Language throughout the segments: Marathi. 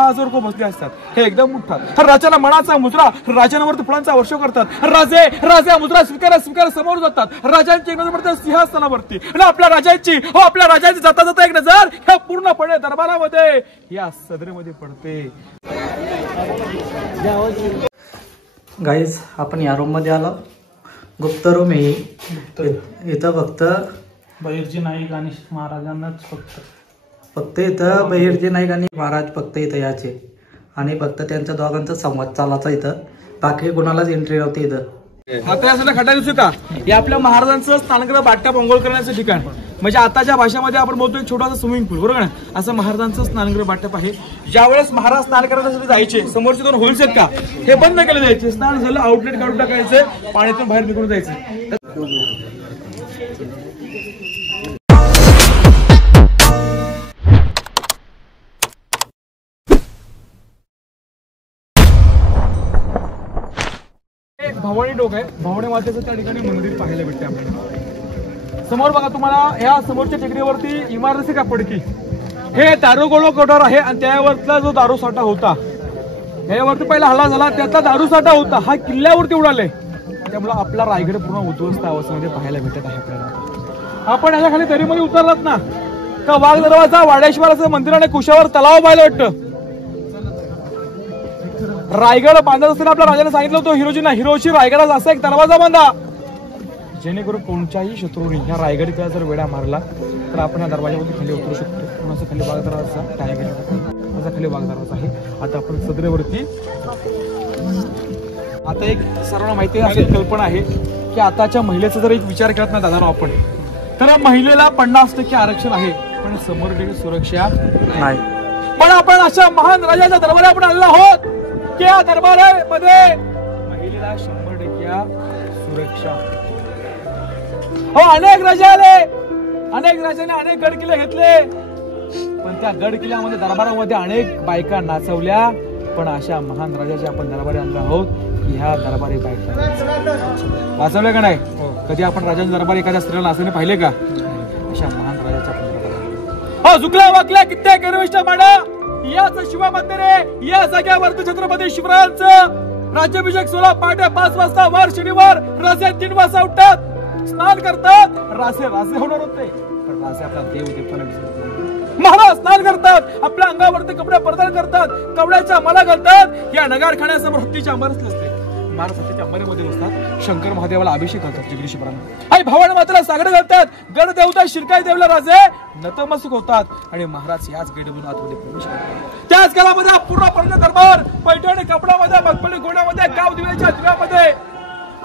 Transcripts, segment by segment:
1000 रुपये बसले असतात. हे एकदम उठतात. राजाला मनाचा मुजरा, राजांवरती फुलांचा वर्षाव करतात. राजे मुजरा स्वीकार समोर जातात. राजांची एक नजर पडते सिंहासनावरती आणि आपल्या राजाची जाता जाता एक नजर ह्या पूर्णपणे दरबारामध्ये या सदरेमध्ये पडते. गाईज आपण या रूम मध्ये आलो. गुप्त रूम आहे इथं. फक्त बहिर्जी नाईक आणि महाराजांनाच फक्त इथं बहिर्जी नाईक आणि महाराज फक्त इथं याचे आणि फक्त त्यांच्या दोघांचा संवाद चालायचा इथं. बाकी कोणालाच एंट्री नव्हती इथं. आता यासाठी खड्डा दिसू का? हे आपल्या महाराजांचं स्नानगृह बाटका अंघोळ करण्याचं ठिकाण. म्हणजे आताच्या भाषेमध्ये आपण बोलतोय छोटासा स्विमिंग पूल, बरोबर ना? असं महाराजांचं स्नानगृह बाटप आहे. ज्यावेळेस महाराज स्नान करण्यासाठी जायचे, समोरचे 2 होल्स आहेत का, हे बंद केले जायचे. स्नान झालं, आउटलेट काढून टाकायचे, पाण्यातून बाहेर निघून जायचे. भवानी डोक आहे. भवानी मातेचं त्या ठिकाणी मंदिर पाहायला भेटते आपल्याला. समोर बघा, तुम्हाला या समोरच्या टेकडीवरती इमारत का पडकी, हे दारुगोळा कोठार आहे आणि त्यावरचा जो दारू साठा होता, यावरती पहिला हल्ला झाला, त्यातला दारू साठा होता हा किल्ल्यावरती उडाले. त्यामुळे आपला रायगड पूर्ण उद्ध्वस्त अवस्थेमध्ये पाहायला भेटत आहे आपल्याला. आपण याच्या खाली दरीमध्ये उतरलात ना तर वाघ दरवाजा, वाडेश्वराचं मंदिर आणि कुशावर तलाव पाहायला वाटतं. रायगड बांधत असताना आपल्या राजाने सांगितलं होतं हिरोजींना, हिरोशी रायगडाचा असा एक दरवाजा बांधा जेणेकरून कोणत्याही शत्रूने ह्या रायगडीला जर वेढा मारला तर आपण या दरवाजावरती खाली उतरू शकतो. कोणाचा खाली वाघ दरवाजा, टायगडचा खाली वाघ दरवाजा आहे. आता आपण सदरेवरती, आता एक सर्वांना माहिती अशी कल्पना आहे की आताच्या महिलेचा जर एक विचार करत नाही दादा आपण, तर महिलेला 50% आरक्षण आहे, पण समोर सुरक्षा नाही. पण आपण अशा महान राजाच्या दरबारी आपण आलेलो आहोत की या दरबारामध्ये महिलेला 100% सुरक्षा. हो, अनेक राजे आले, अनेक राजाने अनेक गड किल्ले घेतले, पण त्या गड किल्ल्यामध्ये दरबारामध्ये अनेक बायका नाचवल्या. पण अशा महान राजाच्या आपण दरबारी आणलो आहोत, ह्या दरबारी बायका नाचवल्या का नाही? कधी आपण राजाच्या दरबारी एखाद्या स्त्रीला नाचवणे पाहिले का? अशा महान राजाच्या हो, झुकल्या वाकल्या कित्येक गर्विष्ठ मांडा याच शिवा मंदिरे, या जाग्यावरती छत्रपती शिवरायांचं राज्याभिषेक सोहळा पहाटे 5 वाजता वार शनिवार राजे 3 वाजता उठतात, स्नान करतात. राजे होणार होते, पण राजे आपला देव देवताना विसरत नाही. महाराज स्नान करतात, आपल्या अंगावरती कपडे परिधान करतात, कपड्याच्या माला घालतात. या नगारखान्यासमोर हत्तीची अंबर असते. महाराज हत्तीच्या अंबरेमध्ये बसतात, शंकर महादेवाला अभिषेक करतात जगदीश्वरांना, आई भवानी मातेला सागर घालतात, गड देवता शिरकाई देवला राजे नतमस्तक होतात आणि महाराज याच गडमधून आतमध्ये प्रवेश करतात. त्याच काळामध्ये पूर्णपणे दरबार पैठणी कपड्यामध्ये, मगपणी घोड्यामध्ये, गाव दिव्याच्या दिव्यामध्ये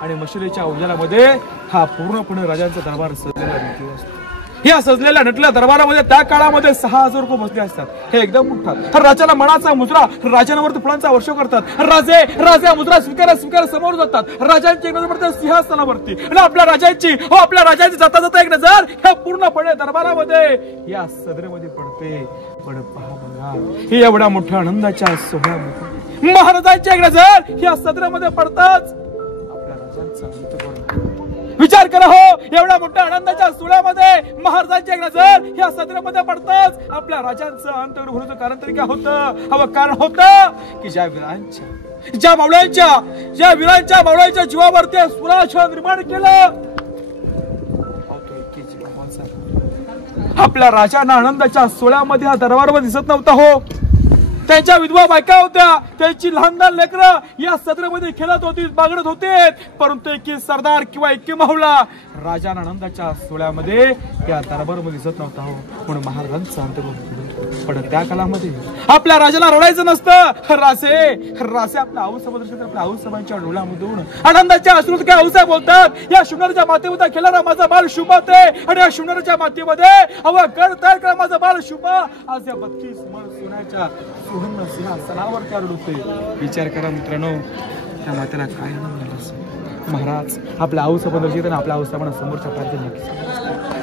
आणि मशिदीच्या उजाल्यामध्ये हा पूर्णपणे राजांचा दरबार सजलेला असतो. या सजलेल्या नटल्या दरबारामध्ये त्या काळामध्ये 6000 रुपये बसले असतात. हे एकदम उठतात. राजाला मनाचा मुजरा, राजांवरती फुलांचा वर्षाव करतात. राजे मुजरा स्वीकार समोर जातात. राजांची एक नजर पडते सिंहासनावरती आणि आपल्या राजाची जाता जाता एक नजर ह्या पूर्णपणे दरबारामध्ये या सदरेमध्ये पडते. पण पहा बघा, ही एवढ्या मोठ्या आनंदाच्या सोहळ्यामध्ये महाराजांची एक नजर या सदरेमध्ये पडताच आपल्या राजांचा अंत करतो. विचार करा हो, एवढ्या मोठ्या आनंदाच्या सोहळ्यामध्ये महाराजांची एक नजर या सदरामध्ये पडताच आपल्या राजांचं अंतर होण्याचं कारण तरी काय होतं? कारण होतं की ज्या वीरांच्या मावळ्यांच्या जीवावरती स्वराज्य निर्माण केलं, आपल्या राजांना आनंदाच्या सोहळ्यामध्ये हा दरबारमध्ये दिसत नव्हता. हो, त्यांच्या विधवा बायका होत्या, त्यांची लहान लहान लेकरं या सदरेमध्ये खेळत होती, बागडत होते, परंतु एकी सरदार किंवा एकी मावळा राजांना आनंदाच्या सोहळ्यामध्ये या दरबारमध्ये दिसत नव्हता. हो, म्हणून महाराजांचा अंत. पण त्या काळामध्ये आपल्या राजाला रडायचं नसतं. राजे आपल्या आऊसाहेब, आपल्या आऊसाहेबांच्या डोळ्यामधून आनंदाच्या अश्रूत काय आऊसाहेब बोलतात, या शिवनेरीच्या मातेमध्ये खेळणारा माझा बाल शुभ आहे आणि या शिवनेरीच्या मातेमध्ये अवा गड तयार करा माझा बाल शुभ. आज या 32 मन सोन्याच्या सुवर्ण सिंहासनावर त्या रडते. विचार करा मित्रांनो, त्या मातेला काय आनंद झाला असेल. महाराज आपल्या आऊसाहेबांना आपल्या आऊसाहेबांना समोरच्या पाठी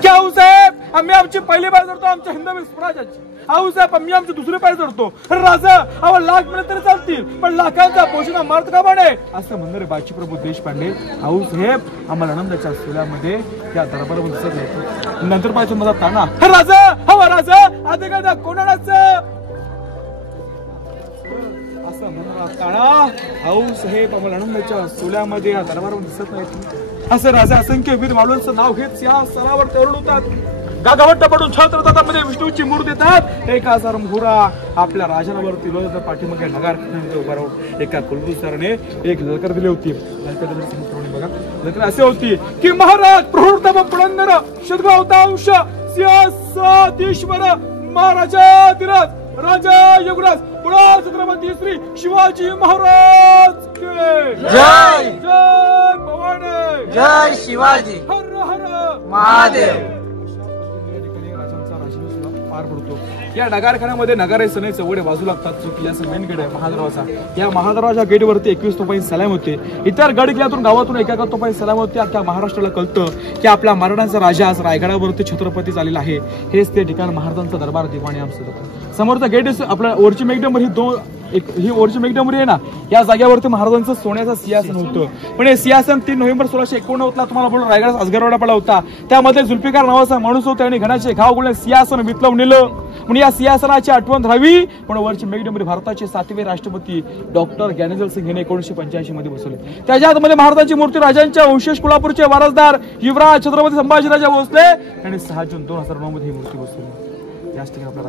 की आऊसाहेब आम्ही आमची पहिली पाय धरतो, आमच्या हिंदवी स्वराज्याची. आऊसाहेब आम्ही आमची दुसरी पाय धरतो. राजा अहो लाख मिळत तरी चालतील, पण लाखांचा पोषणा मारत का म्हणे असं म्हणणारे बाजीप्रभू देशपांडे आऊसाहेब आम्हाला आनंदाच्या सोहळ्यामध्ये या दरबारामध्ये दिसत येतो. नंतर पाहिजे माझा ताना राजा हवा राजा आधी काय कोणालाच हाऊस हे आनंदाच्या सोल्यामध्ये या दरबारावर दिसत नाही. असं राजा असंख्य वीर मावळ्यांचं नाव घेत या स्तरावर तरुण होतात. गागावट्ट पडून छत्र तातामध्ये विष्णूची मूर्ती देतात. 1000 मुहुरा आपल्या राजावरती लोक पाठीमागे नगार उभा राहून एका कुलदुसाराने एक ललकर दिली होती. बघा ललकर असे होती की महाराज प्रहृतम पुरंदर शतगावतांश सिंहासनाधीश्वर महाराजाधिराज राजा युवराज पुढा छत्रपती श्री शिवाजी महाराज के जय. जय भवानी जय शिवाजी. हर हर महादेव. पार पडतो. या नगारखान्यामध्ये नगाराचे सनई चौघडे बाजू लागतात. जो किल्ल्याचा मेन गेट आहे महादरवाजा. या महादरवाजा गेटवरती 21 तोफांची सलाम होते. इतर गड किल्ल्यातून गावातून एका तोफांची सलाम होते. अख्ख्या महाराष्ट्राला कळतं की आपल्या महाराजांचा राजा आज रायगडावरती छत्रपती झालेला आहे. हेच ते ठिकाण महाराजांचा दरबार दिवाणी आमचं. समोरचा गेट आपल्या वरची मेघडंबर ही वरची मेघडंबरी आहे ना, या जागेवरती महाराजांचं सोन्याचं सिंहासन होतं. पण हे सिंहासन 3 नोव्हेंबर 1689 ला तुम्हाला बोलून रायगडात अजगरवाडा पडला होता. त्यामध्ये जुल्फिकार नावाचा माणूस होता आणि घणाचे घाव गुळणे सिंहासन वितलवून नेलं. म्हणून या सिंहासनाची आठवण राहावी म्हणून वरची मेघडंबरी भारताचे 7वे राष्ट्रपती डॉक्टर ज्ञानेंद्र सिंग यांनी 1985 मध्ये बसवले. त्याच्या आतमध्ये महाराजांची मूर्ती राजांच्या वंशज कुलापूरचे वारसदार युवराज छत्रपती संभाजीराजे भोसले आणि 6 जून 2009 मध्ये ही मूर्ती बसवली. याच ठिकाणी आपल्या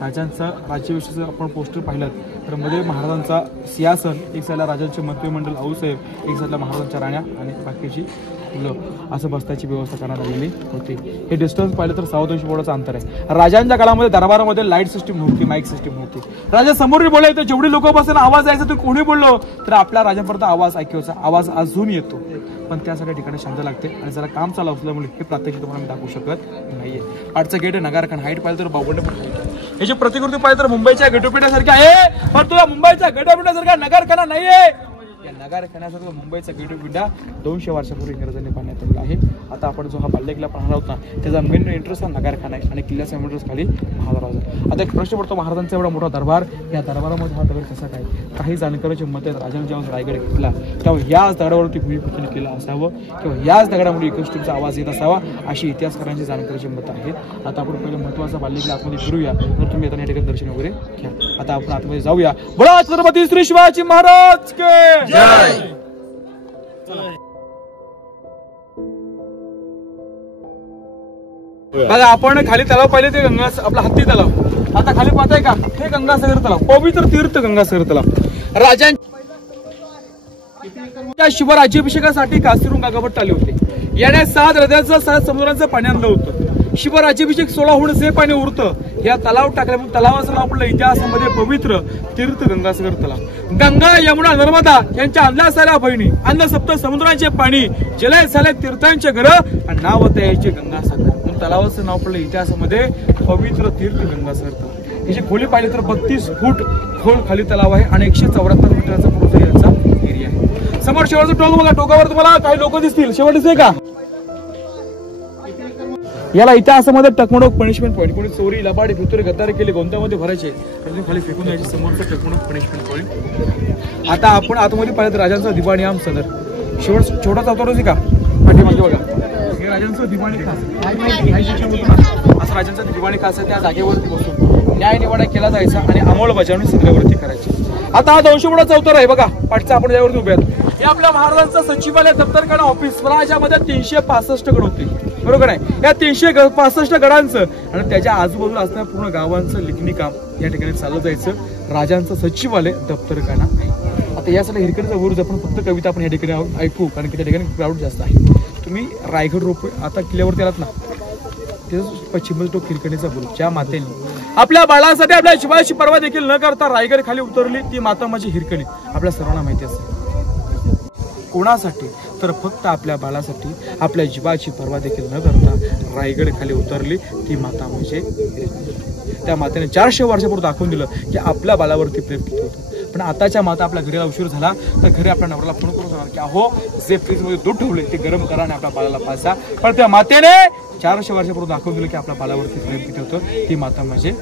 राजांचा राज्याविषयीचं आपण पोस्टर पाहिलं तर मध्ये महाराजांचा सिंहासन, एक साईडला राजांचे मंत्रिमंडळ आऊसाहेब, एक साईडला महाराजांच्या राण्या आणि बाकीची मुलं असं बसण्याची व्यवस्था करण्यात आलेली होती. हे डिस्टन्स पाहिलं तर 250 फुटाचं अंतर आहे. राजांच्या काळामध्ये दरबारामध्ये लाईट सिस्टीम नव्हती, माईक सिस्टीम नव्हती. राजा समोर बोलाय तर जेवढी लोक बसून आवाज यायचा तर कोणी बोललो तर आपल्या राजांपर्यंत आवाज ऐकायचा. आवाज अजून येतो पण त्यासाठी ठिकाणी शांत लागते आणि जरा काम चालू असल्यामुळे हे प्रात्यक्षिक तुम्हाला मी दाखवू शकत नाहीये. आठचा गेट आहे नगारखाना. हाईट पाहिलं तर 52 फूट. याची प्रतिकृती पाहिजे तर मुंबईच्या गेटोपेठासारखी आहे पण तुला मुंबईच्या गेटोपेठासारखा नगारखाना नाहीये. या नगारखान्यासारखं मुंबईचा गेटोपेठा 200 वर्षापूर्वी इंग्रजांनी बांधण्यात आलेला आहे. आता आपण जो हा बाल्यकिल्ला पाहणार आहोत ना त्याचा मेन इंटरेस्ट हा नगारखाना आहे आणि किल्ल्याचा इंटरेस्ट खाली महादरवाजा. आता एक प्रश्न पडतो महाराजांचा एवढा मोठा दरबार, या दरबारामध्ये हा दगड कसा काय? काही जाणकारांचे मत आहेत राजाने जेव्हा रायगड घेतला तेव्हा याच दगडावरती भूमिपूजन केलं असावं किंवा याच दगडामुळे इकोस्टिमचा आवाज येत असावा अशी इतिहासकारांची जाणकारांची मत आहेत. आता आपण पहिलं महत्वाचा बाल्यकिल्ला आतमध्ये फिरूया तर तुम्ही येताना या ठिकाणी दर्शन वगैरे घ्या. आता आपण आतमध्ये जाऊया. बोला छत्रपती श्री शिवाजी महाराज के जय. बघा आपण खाली तलाव पाहिले ते गंगा आपला हत्ती तलाव. आता खाली पाहताय का हे गंगासागर तलाव, पवित्र तीर्थ गंगासागर तलाव. राजांच्या शिवराज्याभिषेकासाठी काशीरून गागाभट्ट आले होते. याने 7 नद्यांचं 7 समुद्रांचं पाणी आणलं होतं. शिवराज्याभिषेक 16 होऊन जे पाणी उरतं या तलाव टाकल्यामुळे तलावाचं नाव पडलं इतिहासामध्ये पवित्र तीर्थ गंगासागर तलाव. गंगा यमुना नर्मदा यांच्या अंधा साऱ्या बहिणी, अंध सप्त समुद्रांचे पाणी, जलय झाले तीर्थांचे घर आणि नाव त्याचे गंगासागर म्हणून तलावाचं नाव पडलं इतिहासामध्ये पवित्र तीर्थ गंगासागर तलाव. याची खोली पाहिली तर 32 फूट खोल खाली तलाव आहे आणि 174 मीटरचा पूर्ण याचा एरिया आहे. समोर शेवटचं टोक बघा. टोकावर तुम्हाला काही लोक दिसतील. शेवट दिसते का? याला इतिहासामध्ये टकमडोक पनिशमेंट पॉईंट. कोणी चोरी लबाडी फितुरी गद्दारी केली गोंत्यामध्ये भरायचे खाली फेकून द्यायचे. समोरचं टकमडोक पनिशमेंट पॉईंट. आता आपण आतमध्ये पाहिलं तर राजांचा दिवाणी आम सदर. शेवट छोटा चौथारोजी का पाठीमागे बघा हे राजांचं दिवाणी खास असं राजांचं दिवाणी खास आहे. त्या जागेवरती बसून न्याय निवाडा केला जायचा आणि अंमलबजावणी सदरावरती करायची. आता हा 200 फुटाचा चौथरा आहे बघा पाठचा. आपण यावरती उभे आहोत. हे आपल्या महाराजांचं सचिवालय दप्तरखाना ऑफिस. स्वराज्यामध्ये 365 गड होते बरोबर आहे. या 365 गडांचं आणि त्याच्या आजूबाजूला असणाऱ्या पूर्ण गावांचं लिखणी काम या ठिकाणी चाललं जायचं. राजांचं सचिवालय दप्तरखाना आहे. आता यासाठी हिरकणीचा बुरुज आपण फक्त कविता आपण या ठिकाणी ऐकू कारण की त्या ठिकाणी क्राऊड जास्त आहे. तुम्ही रायगड रोप आता किल्ल्यावरती आलात ना पश्चिम टोक हिरकणीचा बुरुज. ज्या मातेने आपल्या बाळासाठी आपल्या शिवाची पर्वा देखील न करता रायगड खाली उतरली ती माता माझी हिरकणी. आपल्या सर्वांना माहिती असते कोणासाठी तर फक्त आपल्या बाळासाठी आपल्या जीवाची पर्वा देखील न करता रायगड खाली उतरली ती माता म्हणजे त्या मातेने 400 वर्षापूर्वी दाखवून दिलं की आपल्या बाळावरती प्रेम किती होतं. पण आताच्या माता आपल्या घरीला उशीर झाला तर घरी आपल्या नवऱ्याला फोन करून सांगणार की अहो जे फ्रीजमध्ये दूध ठेवले ते गरम करा आणि आपल्या बाळाला पाजा. पण त्या मातेने 400 वर्षापूर्वी दाखवून दिलं की आपल्या बाळावरती प्रेम किती होतं. ती माता म्हणजे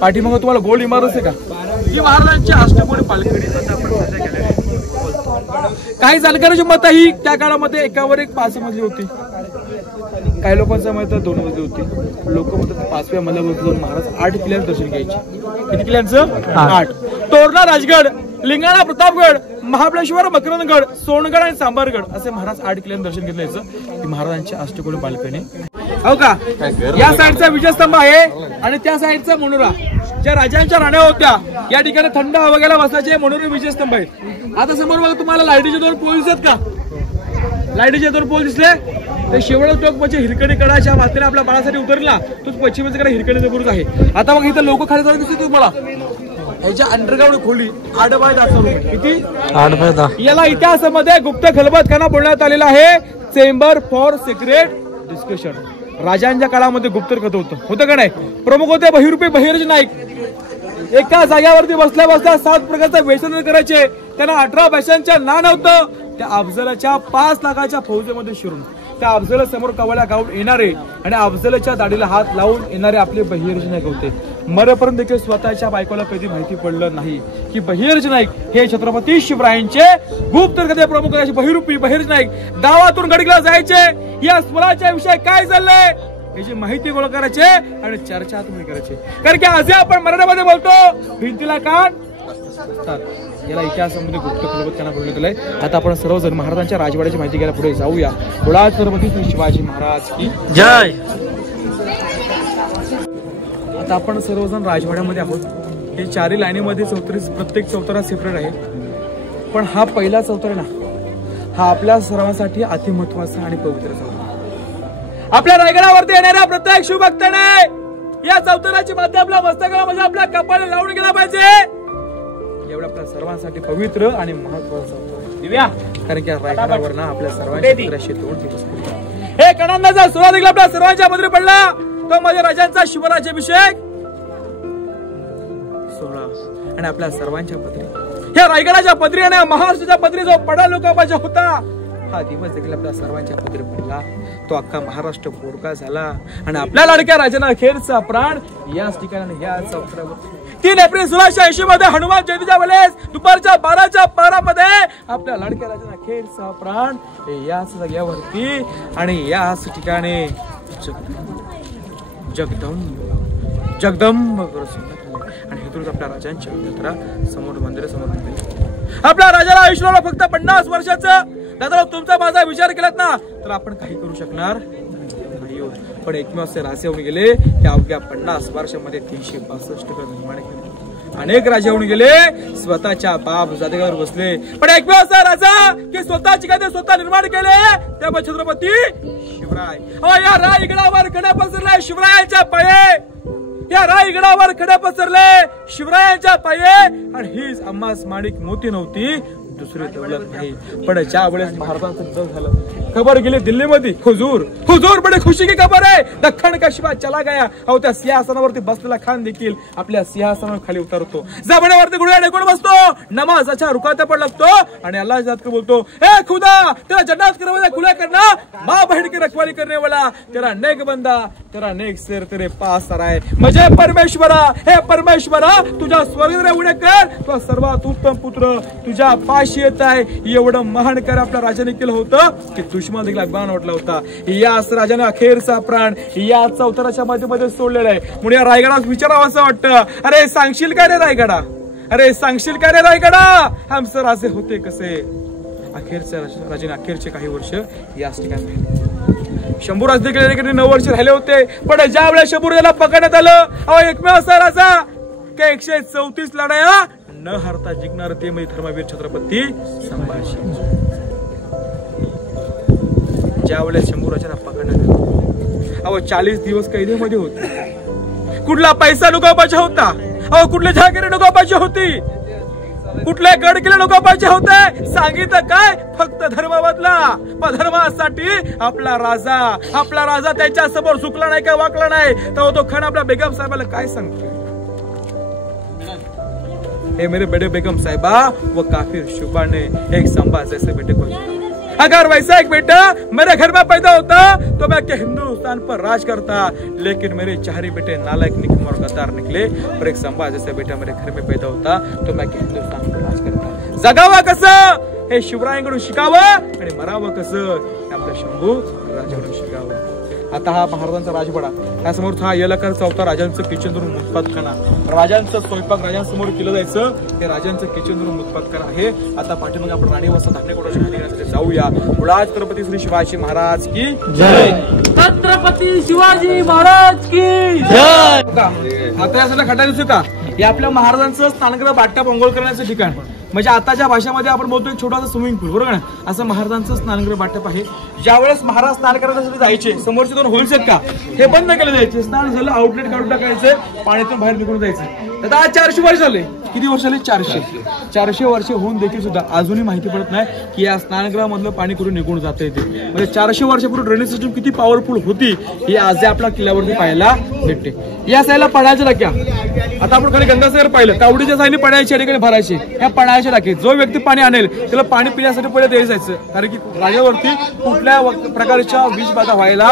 पाठीमागं तुम्हाला गोल इमारत आहे का ही महाराजांची अष्टकोनी पालखडी. काही जाणकारांची मत ही त्या काळामध्ये एकावर एक 5 मजली होती. काही लोकांचं म्हणतात 2 मजले होते, लोक म्हणतात 5व्या मजल्यावर जाऊन महाराज 8 किल्ल्यांचं दर्शन घ्यायचे. किती किल्ल्यांचं? 8. तोरणा राजगड, लिंगाणा प्रतापगड, महाबळेश्वर, मकरंदगड, सोनगड आणि सांबारगड असे महाराज 8 किल्ल्यांचं दर्शन घेतल्याचं की महाराजांची अष्टकोनी बालपणे. हो का? या साईडचा विजयस्तंभ आहे आणि त्या साईडचा मनोरा, ज्या राजांच्या राण्या होत्या या ठिकाणी थंड हवेला बसायचे मनोरे विजयस्तंभ आहेत. आता समोर बघा तुम्हाला लाईटीचे 2 पोल दिसत का? लाईटीचे 2 पोल दिसले ते शेवळ टोक म्हणजे हिरकणी कडाच्या मातेने आपल्या बाळासाठी उतरला तोच पश्चिमेकडे हिरकणीचा बुरुज आहे. आता मग इथं लोक खाली जाऊन दिसते तुम्हाला याच्या अंडरग्राऊंड खोली 8 बाय 10 रुपये. किती? 8 बाय 10. याला इतिहासामध्ये गुप्त खलबतखाना बोलण्यात आलेला आहे, चेंबर फॉर सिक्रेट डिस्कशन. राजांच्या काळामध्ये गुप्तखत होतं का नाही? प्रमुख होते बहिरूपी बहिर्ज नाईक. एका जाग्यावरती बसल्या बसल्या 7 प्रकारचं व्यसन करायचे. त्यांना 18 भाषांच्या नाण होतं. त्या अफजलाच्या 5 लाखाच्या फौजेमध्ये शिरून त्या अफजल समोर कवाल्या गाऊन येणारे आणि अफजलच्या दाढीला हात लावून येणारे आपले बहिर्ज नाईक होते. मरेपर्यंत देखील स्वतःच्या बायकोला कधी माहिती पडलं नाही की बहिर्ज नाईक हे छत्रपती शिवरायांचे गुप्तखते प्रमुख असे बहिरूपी बहिर्ज नाईक गावातून गडीला जायचे. या स्वराच्या विषय काय चाललंय याची माहिती गोळा करायचे आणि चर्चा तुम्ही करायचे. कारण की आज आपण मराठीमध्ये बोलतो भिंतीला कान असतात. याला इतिहासामध्ये गुप्त खलबतखाना बोलण्यात आलंय. आता आपण सर्वजण महाराजांच्या राजवाड्याची माहिती घ्यायला पुढे जाऊया. बोला छत्रपती श्री शिवाजी महाराज की जय. आता आपण सर्वजण राजवाड्यामध्ये आहोत. हे 4 लाईनीमध्ये प्रत्येक चौतारा सेपरेट आहे. पण हा पहिला चौतारा ना हा आपल्या सर्वांसाठी अति महत्वाचा आणि पवित्र चौतारा. आपल्या रायगडावरती येणाऱ्या प्रत्येक शिवभक्ताने या चौताराची माती आपल्या मस्तकाला म्हणजे आपल्या कपाळाला लावून गेला पाहिजे. एवढं आपल्या सर्वांसाठी पवित्र आणि महत्वाचं दिव्या. कारण की रायगडावर ना आपल्या सर्वांच्या 2 दिवस हे कणांचा सुरुवातीला आपल्या सर्वांच्या पदरी पडला तो माझ्या राजांचा शिवराज्याभिषेक सोहळा आणि आपल्या सर्वांच्या पदरी या रायगडाच्या पदरी आणि महाराष्ट्राच्या पदरी जो पडा लोकांचा होता हा दिवस देखील आपल्या सर्वांच्या पदरी पडला. तो अख्खा महाराष्ट्र पोरका झाला आणि आपल्या लाडक्या राजांना अखेरचा प्राण याच ठिकाणी या चौथऱ्यावर 3 एप्रिल 1680 मध्ये हनुमान जयंतीच्या वेळेस दुपारच्या 12च्या पारामध्ये आपल्या लाडक्या राजांना अखेरचा प्राण याच जागेवरती आणि याच ठिकाणी जगदंब जगदंब आणि हेतून आपल्या राजांच्या जत्रा समोर मंदिर समोर आपल्या राजाला आयुष्याला फक्त 50 वर्षाचं. दादा तुमचा माझा विचार केलात ना तर आपण काही करू शकणार नाही. पण एकमेव असे राजे होऊन गेले की अवघ्या 50 वर्षामध्ये 362 निर्माण केले. अनेक राजे होऊन गेले स्वतःच्या बाप जागेवर बसले पण एकमेव असा राजा की स्वतःची काय स्वतः निर्माण केले त्या छत्रपती शिवराय. या रायगडावर खडे पसरले शिवरायांच्या पाये. या रायगडावर खडे पसरले शिवरायांच्या पाये आणि हीच आम्हास माणिक मोती नव्हती दुसरी दौलत नाही. पण ज्या वेळेस महाराजांचं निधन झालं खबर गेली दिल्लीमध्ये. हुजूर बडे खुशी की खबर आहे दख्खन का शिवा चला गया. अहो त्या सिंहासनावरती बसलेला खान देखील आपल्या सिंहासनावर खाली उतरतो. जमिनीवरती गुडघ्या टेकून बसतो. नमाजाच्या रुकात पण लागतो आणि अल्लाह जात कर बोलतो ए खुदा तेरा जन्नत करवाला खुला करना माँ बहन की रखवाली करने वाला तेरा नेक बंदा तेरा नेक सिर तेरे पास आ रहा है. म्हणजे परमेश्वरा हे परमेश्वरा तुझ्या स्वर्ग उड्या कर. तो सर्वात उत्तम पुत्र तुझ्या पाशी येत आहे. एवढं महान कार्य आपल्या राजाने केलं होतं की दुश्मन देखील अभिमान वाटला होता. याच राजाने अखेरचा प्राण या चौताराच्या मध्ये सोडलेला आहे. म्हणून या रायगडात विचारावं असं वाटतं अरे सांगशील काय रे रायगडा अरे सांगशील काय रे रायगडा आमचे राजे होते कसे. अखेरच्या राजाने अखेरचे काही वर्ष याच ठिकाणी राहिले. शंभूराज देखील 9 वर्ष राहिले होते. पण ज्या वेळेस शंभूराजाला पकडण्यात आलं एकमेव असा राजा की 134 लढाया न हारता जिंकणार ते म्हणजे धर्मवीर छत्रपती संभाजी. ज्या वेळेस शंभूराजांना पकडण्यात आलं 40 दिवस कैदेमध्ये होते. कुठला पैसा लुकावायचा होता कुठले जहागिरी लुकावायची होती कुठले गड किल्ले लुकावायचे होते. सांगितलं काय फक्त धर्म बदला. पण धर्मासाठी आपला राजा त्यांच्या समोर झुकला नाही का वाकला नाही. तर तो खण आपल्या बेगम साहेबाला काय सांगतो हे मेरे बड़े बेगम साहिबा वो काफिर शुबा ने एक संभा जैसे बेटे को. अगर वैसा एक बेटा मेरे घर में पैदा होता तो मैं क्या हिंदुस्तान पर राज करता. लेकिन मेरे 4 बेटे नालायक निकम और गद्दार निकले. और एक संभा जैसा बेटा मेरे घर में पैदा होता तो मैं क्या हिंदुस्तान पर राज करता. जगावं कसं हे शिवरायांकडून शिकावं आणि मरावं कसं आपल्या शंभू राजाकडून शिकावं. आता हा महाराजांचा राजवाडा, त्यासमोर हा एलकर चौथा राजांचं किचन रूम मुतपातखाना, राजांचं स्वयंपाक राजांसमोर केलं जायचं, हे राजांचं किचन रूम मुतपातखाना आहे. आता पाठीमागे आपण राणी वस्ता धान्य कोटाची माहिती घेण्यासाठी जाऊया. मुळात छत्रपती श्री शिवाजी महाराज की जय. छत्रपती शिवाजी महाराज की जय. आता या सगळ्या खड्डा दिसतो का, हे आपल्या महाराजांचं स्नानगृह बाटक्या अंघोळ करण्याचं ठिकाण, म्हणजे आताच्या भाषेमध्ये आपण बोलतो एक छोटासा स्विमिंग पूल, बरोबर ना. असं महाराजांचं स्नानगृह बाटप आहे. ज्यावेळेस महाराज स्नान करण्यासाठी जायचे, समोरचे दोन होल्स आहेत का, हे बंद केले जायचे. स्नान झालं, आउटलेट काढून टाकायचं, पाण्यातून बाहेर निघून जायचं. आता 400 वर्ष झाले. किती वर्ष झाले? 400 वर्ष होऊन देखील सुद्धा अजूनही माहिती पडत नाही की या स्नानगृहामधलं पाणी कुठून निघून जातं ते. म्हणजे 400 वर्षापूर्वी ड्रेनेज सिस्टम किती पॉवरफुल होती ही आज आपल्या किल्ल्यावरती पाहायला भेटते. या साईडला पण्याच्या टाक्या, आता आपण कधी गंगासागर पाहिलं, कावडीच्या साईडने पण्याच्या ठिकाणी भरायचे. या पण्याच्या टाकीत जो व्यक्ती पाणी आणेल त्याला पाणी पिण्यासाठी पहिले द्यायला जायचं, कारण की राजावरती कुठल्या प्रकारच्या विषबाधा व्हायला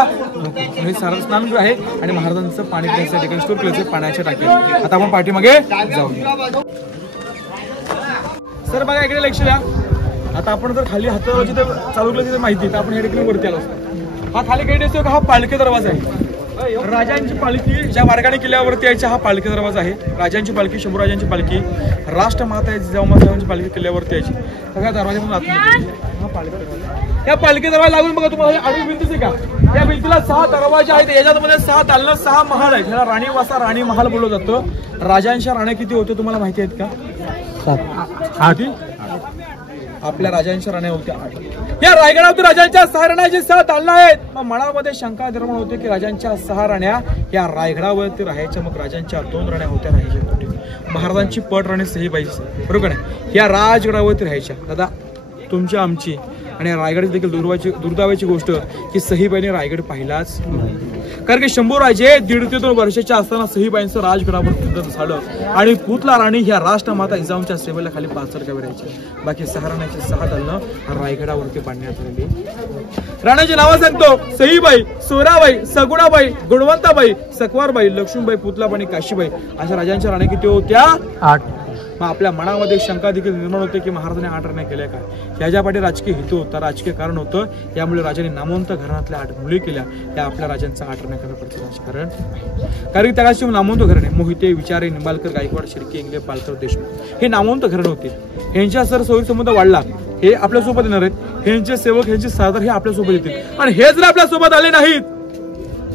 हे सारं स्नानगृह आहे आणि महाराजांचं पाणी पिण्याच्या ठिकाणी स्टोर केलं पाण्याच्या टाकीत. आता आपण पाठीमागे जाऊया. सर बघा इकडे लक्ष द्या. आता आपण जर खाली हातावरची तर चालू केलं माहिती तर आपण या ठिकाणी वरती आलो असतो. हा खाली गेट असतो का, हा पालखी दरवाजा आहे. राजांची पालखी ज्या मार्गाने किल्ल्यावरती यायच्या हा पालखी दरवाजा आहे. राजांची पालखी, शंभूराजांची पालखी, राष्ट्रमाता जिजाऊमातांची पालखी किल्ल्यावरती यायची. सगळ्या दरवाजामधून हा पालखी दरवाजा. या पालखी दरवाजा लागून बघा तुम्हाला आडवी भिंत आहे का, या भिंतीला 6 दरवाजे आहेत. याच्यामध्ये 6 दालन, 6 महल आहेत. ह्याला राणी वासा, राणी महाल बोललं जातं. राजांच्या राण्या किती होत्या तुम्हाला माहिती आहेत का? 8. आपल्या राजांच्या राण्या होत्या 8. या रायगडावरती राजांच्या 6 राण्या 6 दालनं आहेत. मग मनामध्ये शंका निर्माण होते की राजांच्या 6 राण्या या रायगडावरती राहायच्या, मग राजांच्या 2 राण्या होत्या राहायच्या कुठे? महाराजांची पट राणी सहीबाई, बरोबर नाही, या राजगडावरती राहायच्या. दादा तुमची आमची आणि रायगड देखील दुर्दैवाची गोष्ट की सहीबाईने रायगड पाहिलाच नाही. कारण की शंभूराजे 1.5 ते 2 वर्षाच्या असताना सहीबाईंचं राजगडावर युद्ध झालं आणि पुतला राणी ह्या राष्ट्रमाता जिजाऊंच्या सेवेला खाली 5 सरकावे राहायचे. बाकी 6 राण्यांची 6 दालनं रायगडावरती बांधण्यात आलेली. राण्याची नावं सांगतो: सहीबाई, सोराबाई, सगुणाबाई, गुणवंताबाई, सकवारबाई, लक्ष्मीबाई, पुतलाबाई आणि काशीबाई. अशा राजांच्या राण्या किती होत्या? 8. मग आपल्या मनामध्ये शंका देखील निर्माण होते की महाराजांनी 8 राण्या केल्या काय? ह्याच्या पाठी राजकीय हेतू होता, राजकीय कारण होतं. यामुळे राजाने नामवंत घराण्यातल्या 8 मुली केल्या. या आपल्या राजांचा 8 राण्या करण्याचं राजकारण. कारण त्याची नामवंत घराणे मोहिते, विचारे, निंबाळकर, गायकवाड, शिर्के, इंगले, पालकर, देशमुख हे नामवंत घराणे होते. ह्यांच्या सर सोयी संबंध वाढला, हे आपल्यासोबत येणार आहेत. ह्यांचे सेवक, ह्यांचे सरदार हे आपल्यासोबत येतील आणि हे जर आपल्यासोबत आले नाहीत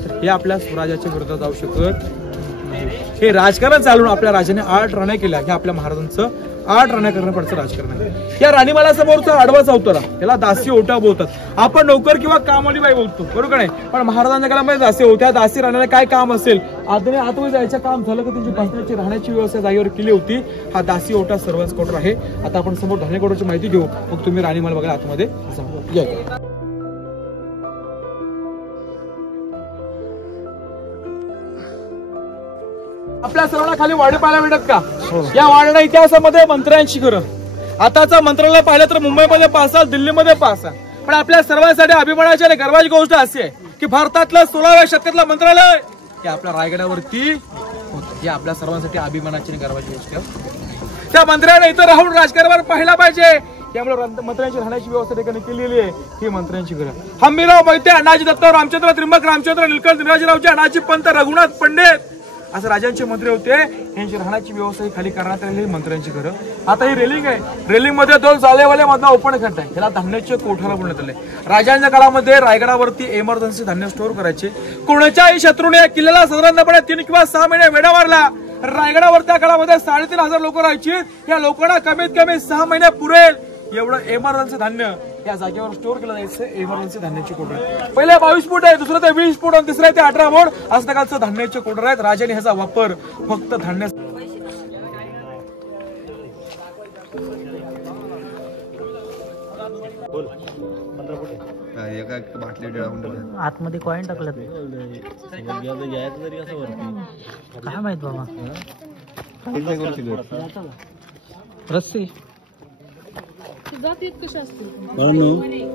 तर हे आपल्या स्वराज्याच्या विरोधात जाऊ शकत. हे राजकारण चालून आपल्या राजाने 8 राण्या केल्या. हे आपल्या महाराजांचं 8 राण्या करण्याचं राजकारण आहे. या राणीमाला समोरचा आडवा चौतरा याला दासी ओटा बोलतात. आपण नोकर किंवा कामवाली बाई बोलतो, बरोबर आहे, पण महाराजांच्या काळामध्ये दासी होत्या. दासी राण्याला काय काम असेल, आतमध्ये जायचं काम झालं की त्यांची बसण्याची राहण्याची व्यवस्था जागेवर केली होती. हा दासी ओटा सर्वच कोटर आहे. आता आपण समोर धान्य कोटरची माहिती घेऊ, मग तुम्ही राणीमाला बघा आतमध्ये जाऊ. आपल्या सर्वांना खाली वाडे पाहायला मिळतात का? या वाड्याच्या इतिहासामध्ये मंत्र्यांची घरं. आताचा मंत्रालय पाहिलं तर मुंबईमध्ये 5 साल, दिल्लीमध्ये 5 साल. पण आपल्या सर्वांसाठी अभिमानाची आणि गर्वाची गोष्ट अशी आहे की भारतातलं 16व्या शतकातलं मंत्रालय हे आपल्या रायगडावरती होतं. ही आपल्या सर्वांसाठी अभिमानाची आणि गर्वाची गोष्ट आहे. त्या मंत्र्याने इथं राहून राजकारभार पाहिला पाहिजे. त्यामुळे मंत्र्यांची राहण्याची व्यवस्था ठिकाणी केलेली आहे. ही मंत्र्यांची घरं. हंबीरराव मोहिते, अण्णाजी दत्तराव, रामचंद्र त्रिंबक, रामचंद्र निलकंठ, निराजीरावजी, अण्णाजी पंत, रघुनाथ पंडित असं राजांचे मंत्री होते. यांची राहण्याची व्यवस्था ही खाली करण्यात आलेली मंत्र्यांची घरं. आता ही रेलिंग आहे. रेलिंग मध्ये 2 जालेवाले मधला ओपन खड्डा आहे. याला धान्याचे कोठारा बोलण्यात आले. राजांच्या काळामध्ये रायगडावरती इमर्जन्सी धान्य स्टोअर करायचे. कोणाच्याही शत्रूने किल्ल्याला साधारणपणे 3 किंवा 6 महिने वेढा मारला. रायगडावर त्या काळामध्ये 3,500 लोक राहायची. या लोकांना कमीत कमी 6 महिने पुरेल एवढं इमर्जन्सी धान्य या जागेवर स्टोअर केलं जायचं. इमर्जन्सी धान्याचे कोठर पहिले 22 फूट आहे, दुसरं ते 20 फूट आणि तिसरं ते 18 फूट असं प्रकारचं धान्याचे कोठर आहेत. राजाने ह्याचा वापर फक्त धान्य आतमध्ये कॉइन टाकलं काय माहित बाबा. रस्सी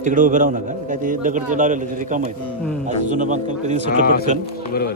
तिकडे उभे राहू नका. काय ते दगड लावलेलं ते काम आहे. आज जुनं बांधकाम कधी सुटलं पटकन. बरोबर.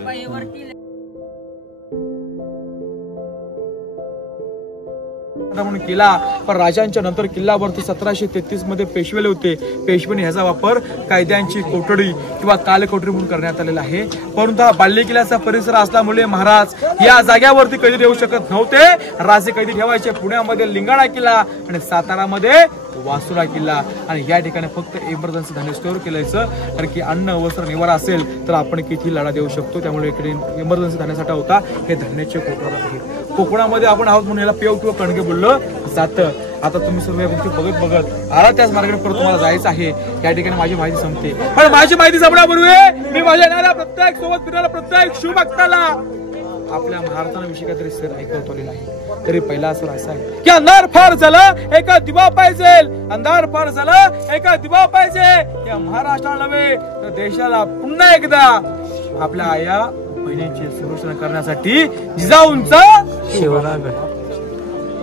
म्हणून केला, पण राजांच्या नंतर किल्ल्यावरती 1733 मध्ये पेशवेले होते. पेशवेने ह्याचा वापर कायद्यांची कोठडी किंवा कालकोठडी म्हणून करण्यात आलेला आहे. परंतु हा बाल्य किल्ल्याचा परिसर असल्यामुळे महाराज या जाग्यावरती कैदी ठेवू शकत नव्हते. राजे कैदी ठेवायचे पुण्यामध्ये लिंगाणा किल्ला आणि सातारामध्ये वासुरा किल्ला. आणि या ठिकाणी फक्त इमर्जन्सी धान्य स्टोअर केलायचं, कारण की अन्न वस्त्र निवारा असेल तर आपण किती लढा देऊ शकतो. त्यामुळे इकडे इमर्जन्सी धान्यासाठी होता हे धान्याचे कोकण आहे. कोकणामध्ये आपण आहोत म्हणून याला पेव किंवा कणके बोललं जातं. आता तुम्ही सर्व या गोष्टी बघत आला त्याच मार्गाने परत तुम्हाला जायचं आहे. या ठिकाणी माझी माहिती संपते, पण माझी माहिती संपण्यापूर्वी मी माझ्या येणाऱ्या प्रत्येक सोबत फिरणाऱ्या प्रत्येक शिवभक्ताला आपल्या महाराष्ट्राविषयी काहीतरी सर ऐकवलेला आहे. तरी पहिला असं असं आहे की अंधार फार झाला एका दिवा पाहिजे, अंधार फार झाला एका दिवा पाहिजे. या महाराष्ट्राला नव्हे तर देशाला पुन्हा एकदा आपल्या आया बहिणीचे संरक्षण करण्यासाठी जिजाऊंचा शिवराग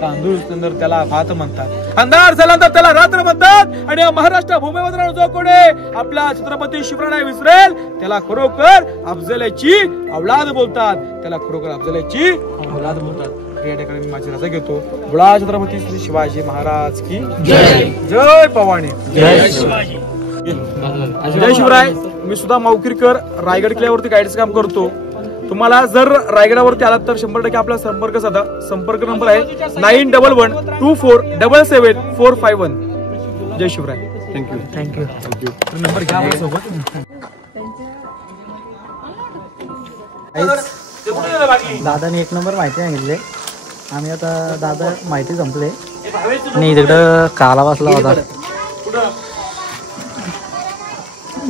तांदूळ सुंदर त्याला भात म्हणतात, अंधार झाल्यानंतर त्याला रात्र म्हणतात. आणि या महाराष्ट्र भूमीवर जो कोणी आपल्या छत्रपती शिवराय विसरेल त्याला खरोखर अफजलाची औलाद बोलतात, त्याला खरोखर अफजलाची औलाद बोलतात. या ठिकाणी मी माझी रजा घेतो. बोला छत्रपती श्री शिवाजी महाराज की जय. जय पवानी, जय शिवाजी, जय शिवराय. मी सुद्धा मावकीरकर, रायगड किल्ल्यावरती गाईडचं काम करतो. तुम्हाला जर रायगडावरती आलात तर 100% आपला संपर्क साधा. संपर्क नंबर आहे 9112477451. जय शिवराय. थँक्यू. नंबर घ्या आपल्या सोबत. दादाने 1 नंबर माहिती सांगितले. आम्ही आता दादा माहिती संपले आणि तिकडं काला बसला होता.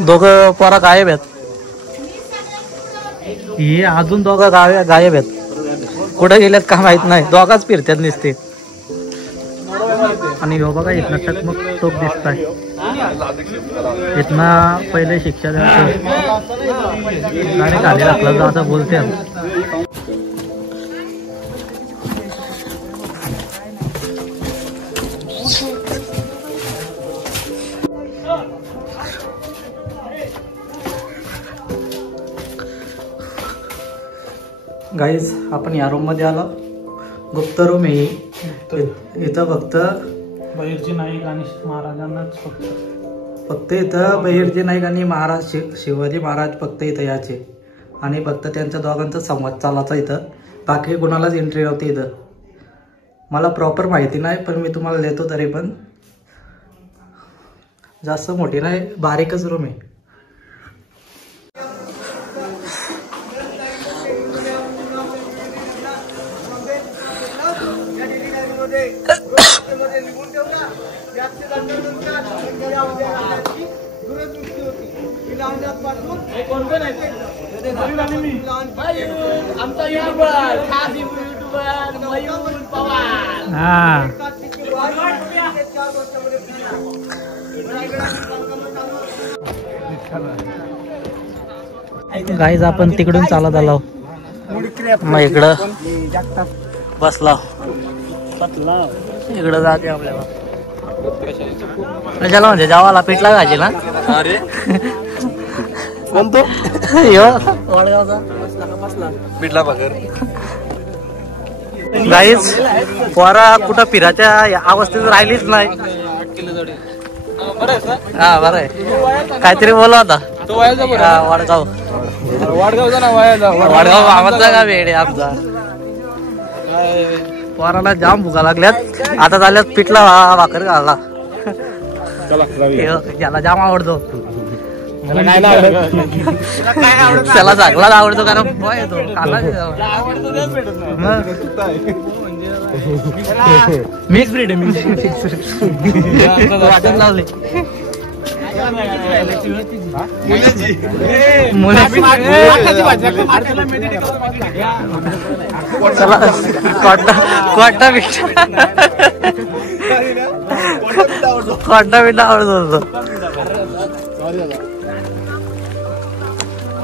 दोघं पोरा गायब आहेत. हे अजून दोघं गायब आहेत. कुठे गेल्यात का माहित नाही. दोघाच फिरतात नुसते. आणि हो बघा इथनं टकमक टोक दिसत आहे. इथनं पहिले शिक्षा द्यायचं खाली टाकलं तर आता बोलते. गाईज आपण या रूम मध्ये आलो. गुप्त रूम आहे इथं. फक्त बहिर्जी नाईक आणि महाराजांनाच फक्त इथं बहिर्जी नाईक आणि महाराज शिवाजी महाराज फक्त इथं यायचे आणि फक्त त्यांच्या दोघांचा संवाद चालायचा इथं. बाकी कोणालाच एंट्री नव्हती इथं. मला प्रॉपर माहिती नाही पण मी तुम्हाला देतो. तरी पण जास्त मोठी नाही, बारीकच रूम आहे. गाईज आपण तिकडून चालत आलो. मग इकडं बसला. इकडं जाते आपल्याला कशाला म्हणजे जेवायला पिठला घायचे ना. अरे कोणतो वडगावचा पिठला भाकर. गाईज पोरा कुठं फिराच्या अवस्थेत राहिलीच नाही. हा बरं आहे. काहीतरी बोला आता. वडगाव वाडगावचा नाव आहे. वडगाव आमचा का वेळ आहे आमचा. पोराला जाम भुका लागल्यात. आता झाल्यात पिठला भाकर घाला. याला जाम आवडतो. त्याला चांगलाच आवडतो कारण मिक्स ब्रीड आहे. वाटण लावले कोटा बिटा आवडत होतो.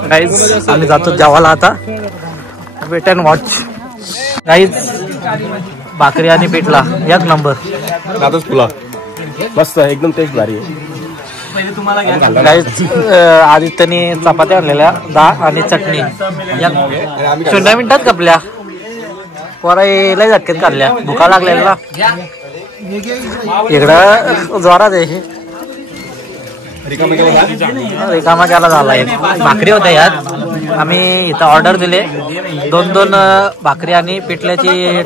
गाईज आम्ही जातो जेवायला आता. Weight and watch. गाईज भाकरी आणि पिठला 1 नंबर. मस्त एकदम टेस्ट भारी आहे. गाईज आदित्यने चपात्या आणलेल्या 10 आणि चटणी 0 मिनिटात कपल्या. पोरा लय झटकेत काढल्या भुका लागलेला इकडं जोरात आहे रिकामा केला झालाय भाकरी होत्या यात आम्ही इथं ऑर्डर दिले 2-2 भाकरी आणि पिठल्याची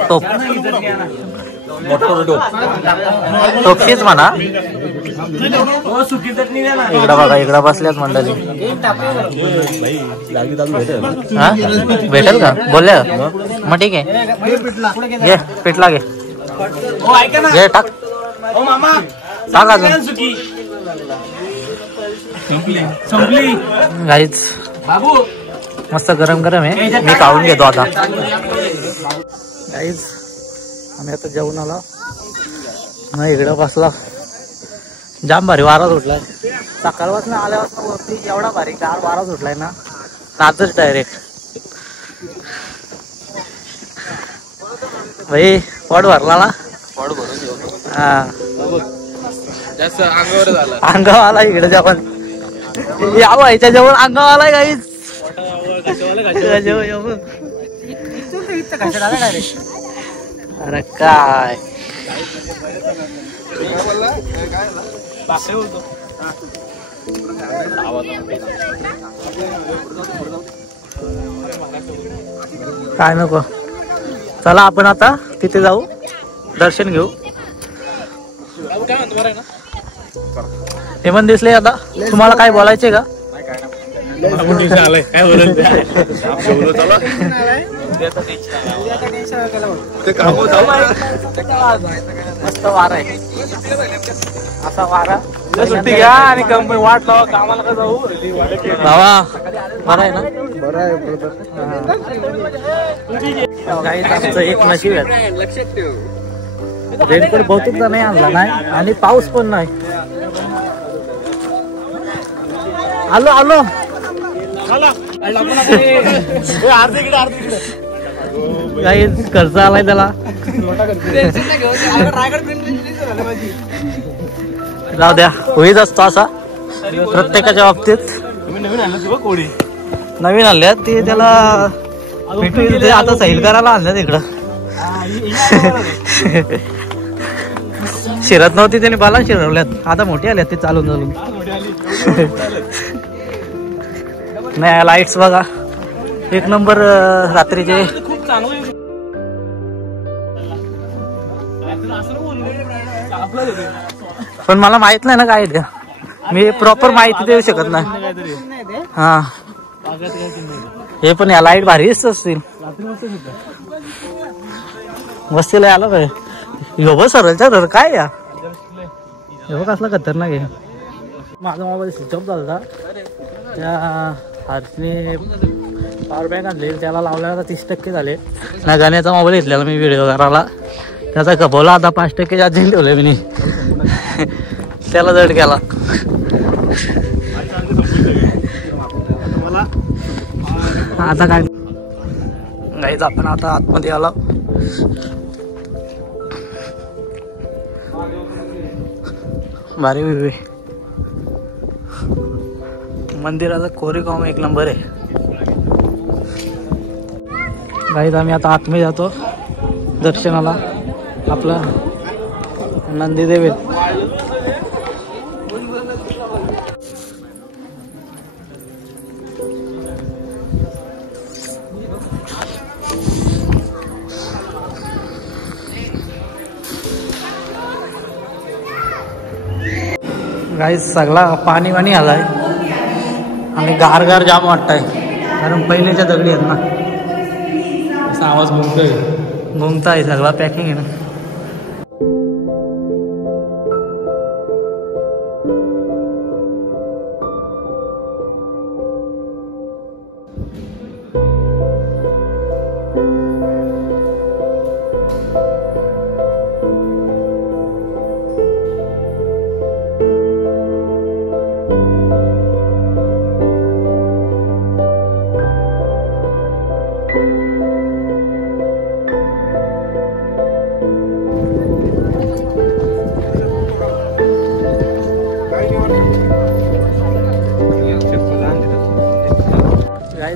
टोपशीच म्हणा इकडं बघा इकडं बसल्यात मंडळी हा भेटेल का बोलले मग ठीक आहे घे पिठला घे घे टाक टाक अजून गाईच मस्त गरम गरम आहे मी खाऊन घेतो आता गाईच आम्ही आता जेवण आला ना इकडं बसला जाम भारी वारा सुटलाय सकाळपासून आल्यापासून वरती एवढा भारी गार वारा सुटलाय ना नाचच डायरेक्ट भाई पोट भरला ना हा अंगावर आला इकडे जेवण या व्हायच्या जेवण अंगावर आलाय काहीच अरे काय काय नको चला आपण आता तिथे जाऊ दर्शन घेऊ हे पण दिसले आता तुम्हाला काय बोलायचे का मस्त वारा आहे असा वारा सुट्टी घ्या आणि कंपनी वाट लावा कामाला का जाऊ बाबा बरं आहे ना बरं आहे एक नशीब आहे रेनकोट बहुतेकदा नाही आणला नाही आणि पाऊस पण नाही आलो आलो काही खर्च आलाय त्याला जाऊ द्या होईच असतो असा प्रत्येकाच्या बाबतीत नवीन आणल्यात ते त्याला आता सैल करायला आणल्यात इकडं शिरत नव्हती त्याने बाला शिरवल्यात आता मोठी आल्यात ते चालून चालून नाही लाईट्स बघा एक नंबर रात्रीचे पण मला माहित नाही ना काय द्या मी प्रॉपर माहिती देऊ शकत नाही हा हे पण या लाईट भारीच असतील वस्तीला आलं काय यो सरळच्या धर काय या हे कसला खतरनाक आहे माझा मोबाईल स्विच ऑफ झाला त्या हार्सने पॉवर बँक आणले त्याला लावल्याला 30% झाले ना गाण्याचा मोबाईल घेतलेला मी व्हिडिओ करायला त्याचा खपवला आता 5% चार्जिंग ठेवले मी त्याला जड केला आता काय गाईच आपण आता आतमध्ये आला भारी विवे मंदिराचा कोरीगाव एक नंबर आहे गाईच आम्ही आता आतमध्ये जातो दर्शनाला आपला नंदीदेवी गाईस सगळा पाणी वाणी आलाय आणि गार गार जाम वाटतंय कारण पहिलेच्या दगडी आहेत ना असा आवाज घुमताय सगळा पॅकिंग आहे ना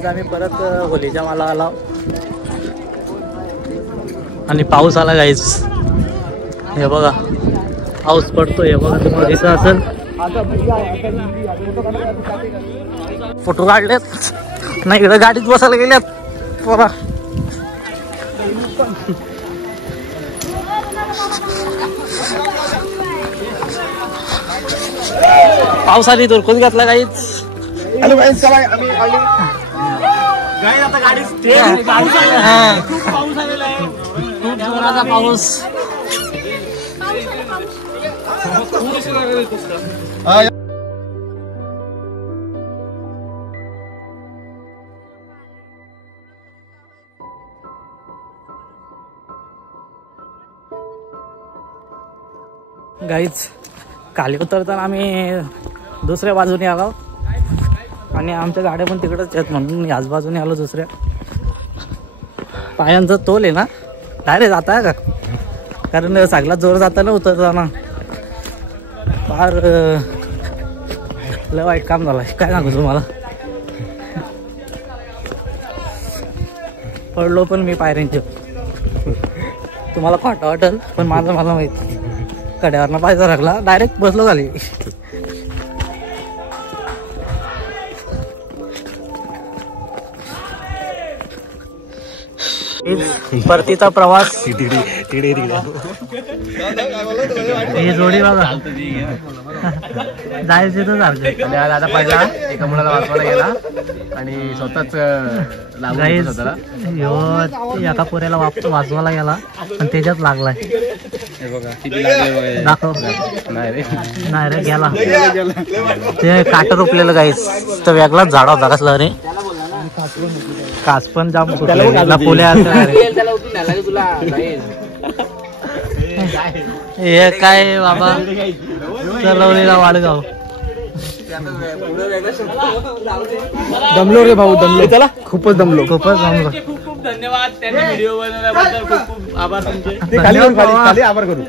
आम्ही परत होलीच्या माला आला आणि पाऊस आला गाईज. हे बघा पाऊस पडतोय. हे बघा तुम्हाला दिसत असेल. फोटो काढलेत नाही इकडे गाडीत बसायला गेल्यात बघा. पावसाने दुरकून घातला काहीच. खूप जोराचा पाऊस. गाईच खाली उतरताना आम्ही दुसऱ्या बाजूने आलो आणि आमच्या गाड्या पण तिकडच आहेत म्हणून याच बाजूने आलो. दुसऱ्या पायांचा तोल आहे ना डायरेक्ट जाता का कारण सगळा जोर जाता ना उतरताना. फार लय वाईट काम झालंय काय सांगू तुम्हाला. पडलो पण मी पायऱ्यांचे. तुम्हाला खोटं वाटेल पण मला माहित. कड्यावरनं पायचा लागला डायरेक्ट बसलो खाली. परतीचा प्रवास. ही जोडी बघा जायचे तर सारखं. दादा पडला एका मुलाला वाचवायला गेला आणि स्वतःच एका पोऱ्याला वाचवायला गेला आणि त्याच्यात लागलाय. दाखव नाही रे गेला. ते काट रोपलेलं गाईस तर वेगळाच झाड होता कसला रे. कास पण जाम पोल्या. हे काय बाबा चलवलेला वाडगाव. दमलो रे भाऊ दमलो. त्याला खूपच दमलो. खूप धन्यवाद. त्यांनी व्हिडिओ बनवल्याबद्दल खूप आभार तुमचे. खाली आभार करू.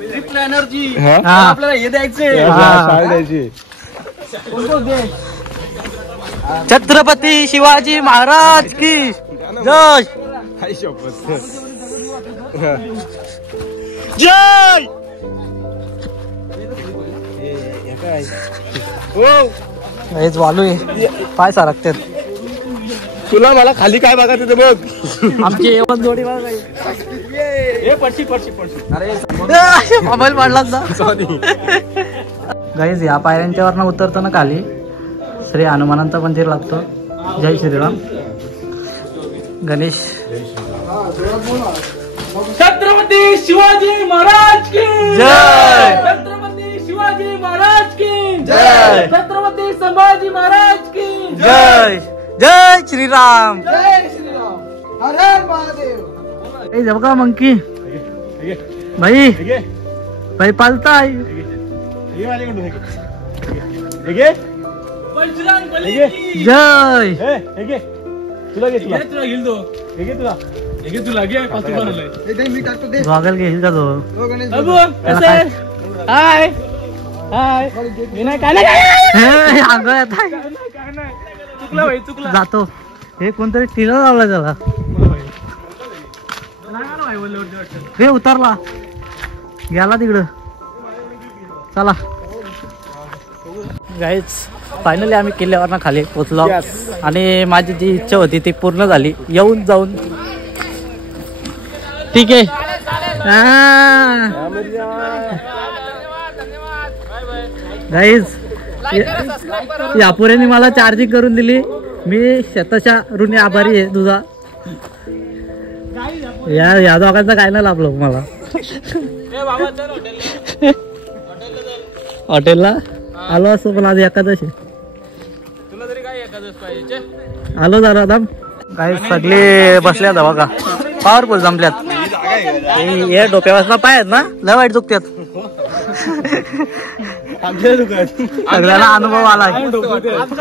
ट्रिप प्लॅनर जी आपल्याला हे द्यायचे. छत्रपती शिवाजी महाराज की जय. जय. हेच वालू आहे पाय सारखतात. तुला मला खाली काय बघायचं ते बघ. आमची एवढ जोडी बघा. मोबाईल पाडला गाईज. या पायऱ्यांच्यावरनं उतरताना खाली श्री हनुमानांचं मंदिर लागतो. जय श्रीराम. गणेश. छत्रपती शिवाजी महाराज की जय. छत्रपती शिवाजी महाराज की जय. छत्रपती संभाजी महाराज की जय. जय श्रीराम. जय श्रीराम. हर हर महादेव. जब का मंकी भाई भाई पालताय. बजरंग बली की जय. तुला घेईल तो. तुला घे पाच बनवलंय. गॉगल घेईल का तो. हाय हाय. मी नाही काय नाही चुकला भाई चुकला. जातो. हे कोणतरी टिला लावला त्याला. हे उतरला गेला तिकडं. चला गाईज फायनली आम्ही किल्ल्यावरनं खाली पोचलो आणि माझी जी इच्छा होती ती पूर्ण झाली येऊन जाऊन. ठीक आहे. गाईज यापुरेने मला चार्जिंग करून दिली. मी शतशा ऋणी आभारी आहे तुझा. या दोघांचा काय नाही लाभलो मला. हॉटेलला आलो असतो पण आज एकादशी. आलो जरा दाम. काही सगळे बसल्यात बघा पॉवरफुल जमल्यात. हे डोक्यापासून पाय आहेत ना लय वाईट दुखतात. सगळ्याला अनुभव आलाय.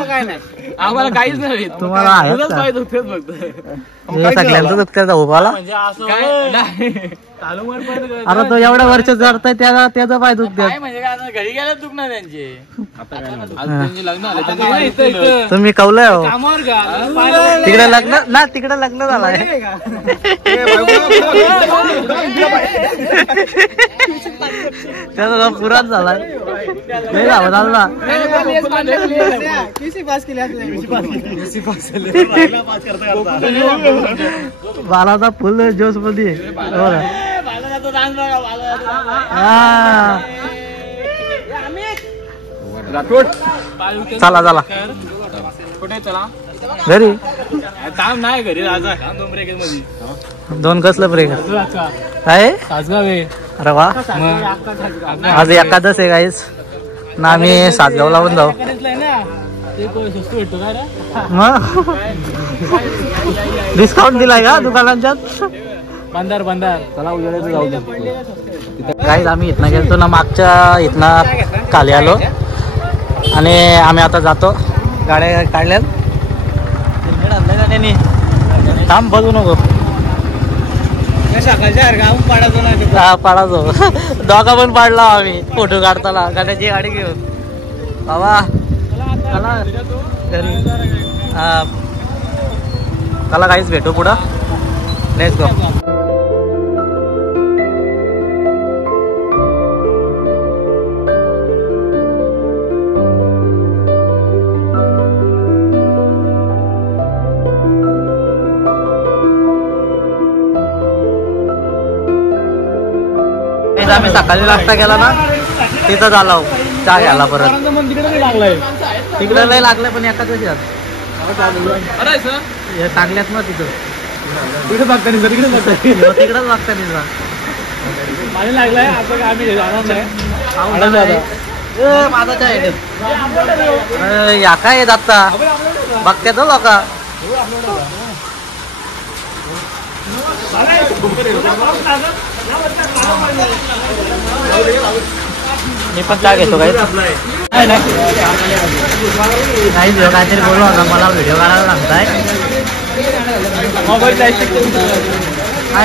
काय नाही आम्हाला काहीच नाही तुम्हाला आहेत तुझंच का? पाय दुखतेच फक्त हे सगळ्यांचं दुखतं उभाला. म्हणजे असं नाही चालू वर पण अरे तो एवढ्या वर्ष चढतोय त्याचा पाय दुखतात. काय म्हणजे काय आता घरी गेल्यात दुखणार त्यांचे आज त्यांचे लग्न आले त्यांचे तुम्ही कवलंय हो. कामावर का तिकडे लग्न ना तिकडे लग्न झालंय. त्याचा पुराच झालाय. नाही झाला ना. बालाचा फुल जोश मध्ये. चला चला कुठे चला घरी. काम नाही घरी राजा काम 2 ब्रेक मध्ये 2 कसलं ब्रेक काय सासगाव आहे. अरे वा आज एकादश आहे गाईस ना. आम्ही सासगावला पण जाऊ स्वस्त भेटतो काय रे मग. डिस्काउंट दिलाय का दुकानांच्यात. बंदार चला उद्या जाऊ दे. काही आम्ही इथनं गेलतो ना मागच्या इथनं खाली आलो आणि आम्ही आता जातो. गाड्या काढल्यात. गाड्याने थांब बघू नको पाडायचो. दोघा पण पाडला आम्ही फोटो काढताना गाड्याची गाडी घेऊन. बाबा चला घरी. चला काहीच भेटू पुढं. Let's go. आम्ही सकाळी नाश्ता केला ना तिथं झाला चहा घ्यायला परत. तिकडे लय लागलंय पण एका दिवशी टाकल्यात ना तिथं. तिकडेच मागता पाणी लागलाय असं काय आम्ही जाणार नाही. माझा चहा या काय येत आता बघत्यात लोक. मी पण काय घेतो काय काहीतरी बोलू होता मला व्हिडिओ काढायला सांगताय. मोबाईल काय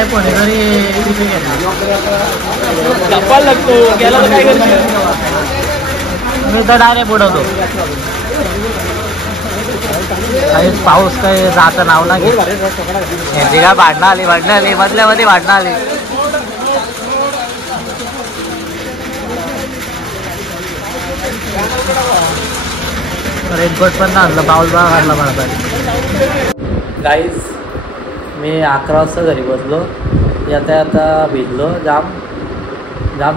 कोणी तरी डब्बा लागतो गेला तर काय करशील. मी तर डायरेक्ट बुडवतो. काही पाऊस काही जायचं नाव ना घे. यांची काय भांडणं आली मधल्यामध्ये भांडणं आली. रेनकोट पण आणलं पाऊस बघा काढला मला. गाईज मी 11 वाजता घरी बसलो. आता भिजलो. जाम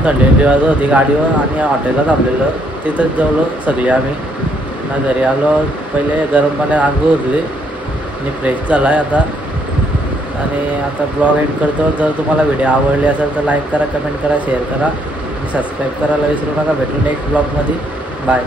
थंडी वाजत होती गाडीवर आणि हॉटेलला थांबलेलो. तिथंच जेवलो सगळी आम्ही. ना घरी आलो पहिले गरम पाण्यात आंघोळ धुतली आणि फ्रेश झाला आहे आता. आणि आता ब्लॉग एंड करतो. जर तुम्हाला व्हिडिओ आवडले असेल तर लाईक करा, कमेंट करा, शेअर करा आणि सबस्क्राईब करायला विसरू नका. भेटू नेक्स्ट ब्लॉगमध्ये. बाय.